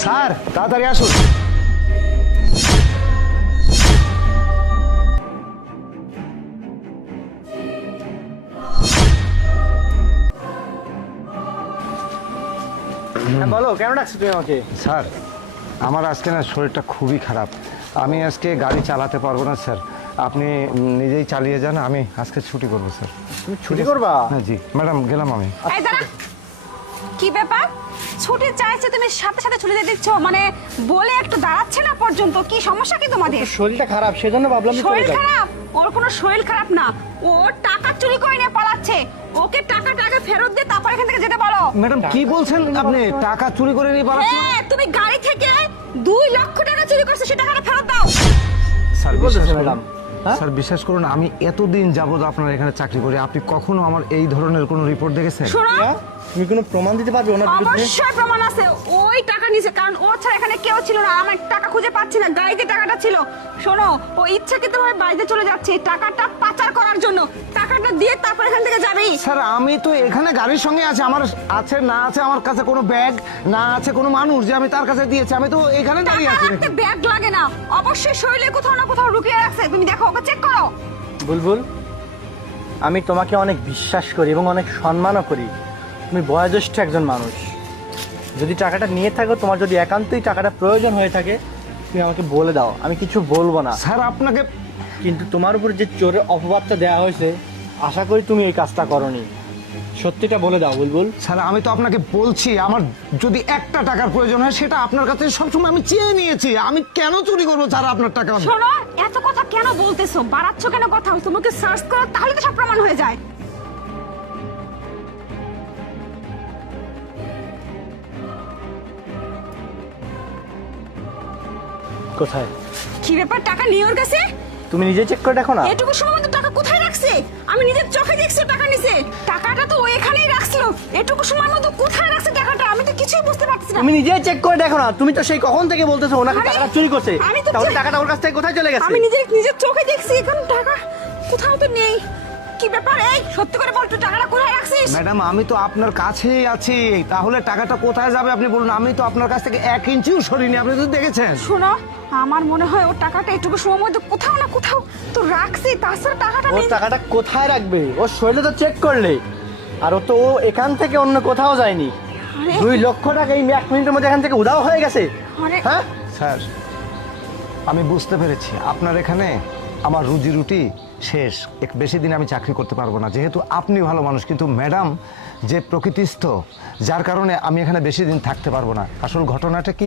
Sir তাড়াতাড়ি আসুন। বলো কেন ডাকছো তুমি আমাকে? স্যার আমার আজকে না শরীরটা খুবই খারাপ, আমি আজকে গাড়ি চালাতে পারবো না স্যার। আপনি নিজেই চালিয়ে যান, আমি আজকে ছুটি করবো স্যার। তুমি ছুটি করবা? হ্যাঁ জি ম্যাডাম, গেলাম আমি। এই দাঁড়া, কি ব্যাপার? ছুটি চাইছে তুমি সাথে সাথে ছুটি দিয়ে দিচ্ছ, মানে বলে একটু দাঁড়াচ্ছে না পর্যন্ত। কি সমস্যা কি তোমাদের? শরীরটা খারাপ সেজন্য ভাবলাম যে চলে শরীর যাই। খারাপ? ওর কোনো শরীর খারাপ না, ও টাকা চুরি করে নিয়ে পালাচ্ছে। ওকে টাকা ফেরত দিয়ে তারপর এখান থেকে যেতে বলো। ম্যাডাম কি বলছেন আপনি? টাকা চুরি করে নিয়ে পালাচ্ছেন? হ্যাঁ, তুমি গাড়ি থেকে 2 লক্ষ টাকা চুরি করছো, সে টাকাটা ফেরত দাও। স্যার কি বিশ্বাস বলতেছে করুন, ম্যাডাম? হ্যাঁ? স্যার বিশ্বাস করুন, আমি এতদিন যাবত আপনার এখানে চাকরি করি, আপনি কখনো আমার এই ধরনের কোনো রিপোর্ট দেখেছেন? শোনো, হ্যাঁ? তুমি কোনো প্রমাণ দিতে পারবে ওনার বিরুদ্ধে? অবশ্যই প্রমাণ আছে। ওই টাকা নিছে, কারণ ও ছাড়া এখানে কেউ ছিল না। আমার টাকা খুঁজে পাচ্ছি না, গাড়িতে টাকাটা ছিল। শোনো, ও ইচ্ছাকৃতভাবে বাইরে চলে যাচ্ছে টাকাটা পাচার করার জন্য। টাকাটা দিয়ে তারপর এখান থেকে যাবেই। স্যার আমি তো এখানে গাড়ির সঙ্গে আছে, আমার আছে না আছে আমার কাছে কোনো ব্যাগ, না আছে কোনো মানুষ যে আমি তার কাছে দিয়েছি, আমি তো এখানে দাঁড়িয়ে টাকা আছি। রাখতে ব্যাগ লাগে না, অবশ্যই শরীরে কোথাও না কোথাও লুকিয়ে রাখছে। তুমি দেখো, ওকে চেক করো। বুলবুল, আমি তোমাকে অনেক বিশ্বাস করি এবং অনেক সম্মানও করি। তুমি বয়োজ্যেষ্ঠ একজন মানুষ। যদি টাকাটা নিয়ে থাকো, তোমার যদি একান্তই টাকাটা প্রয়োজন হয়ে থাকে, তুমি আমাকে বলে দাও, আমি কিছু বলবো না। স্যার আপনাকে কিন্তু তোমার উপর যে চোরের অপবাদটা দেওয়া হয়েছে, আশা করি তুমি এই কাজটা করনি। সত্যিটা বলে দাও বুলবুল। স্যার আমি তো আপনাকে বলছি, আমার যদি একটা টাকার প্রয়োজন হয় সেটা আপনার কাছে সবসময় আমি চেয়ে নিয়েছি, আমি কেন চুরি করবো স্যার আপনার টাকা? শোনো, এত কথা কেন বলতেছো? বাড়াচ্ছ কেন কথা? তোমাকে সার্চ করো, তাহলে তো সব প্রমাণ হয়ে যায়। কোথায়? কি ব্যাপার, টাকা নিয়ে ওর কাছে? তুমি নিজে চেক করে দেখো না। এটুকু সময় মতো টাকা কোথায় রাখছে? আমি নিজের চোখে দেখছি ও টাকা নিছে। টাকাটা তো ও এখানেই রাখছিল। এটুকু সময় মতো কোথায় রাখছে টাকাটা? আমি তো কিছুই বুঝতে পারছি না। তুমি নিজে চেক করে দেখো না। তুমি তো সেই কখন থেকে বলতেছো ওনাকে আরে, টাকাটা চুরি করছে। আমি তো তাহলে চেক- টাকাটা ওর কাছ থেকে কোথায় চলে গেছে? আমি নিজের চোখে দেখছি, এখন টাকা কোথাও তো নেই। কি ব্যাপার? এই সত্যি করে বল, তুই টাকাটা কোথায় রাখছিস? ম্যাডাম আমি তো আপনার কাছেই আছি, তাহলে টাকাটা কোথায় যাবে আপনি বলুন? আমি তো আপনার কাছ থেকে 1 ইঞ্চিও সরিনি, আপনি তো দেখেছেন। শোনো, আমার মনে হয় ও টাকাটা এটুকু সময় মধ্যে কোথাও না কোথাও তো রাখছে। তাছাড়া টাকাটা ও নেই। টাকাটা কোথায় রাখবে? ও শরীরে তো চেক করলে। আর ও তো এখান থেকে অন্য কোথাও যায়নি। আরে। 2 লক্ষ টাকা এই 1 মিনিটের মধ্যে এখান থেকে উধাও হয়ে গেছে। আরে, হ্যাঁ? স্যার আমি বুঝতে পেরেছি আপনার এখানে আমার রুজি রুটি শেষ, বেশি দিন আমি চাকরি করতে পারবো না, যেহেতু আপনি ভালো মানুষ, কিন্তু ম্যাডাম যে প্রকৃতিস্থ, যার কারণে আমি এখানে বেশি দিন থাকতে পারবো না। আসল ঘটনাটা কি?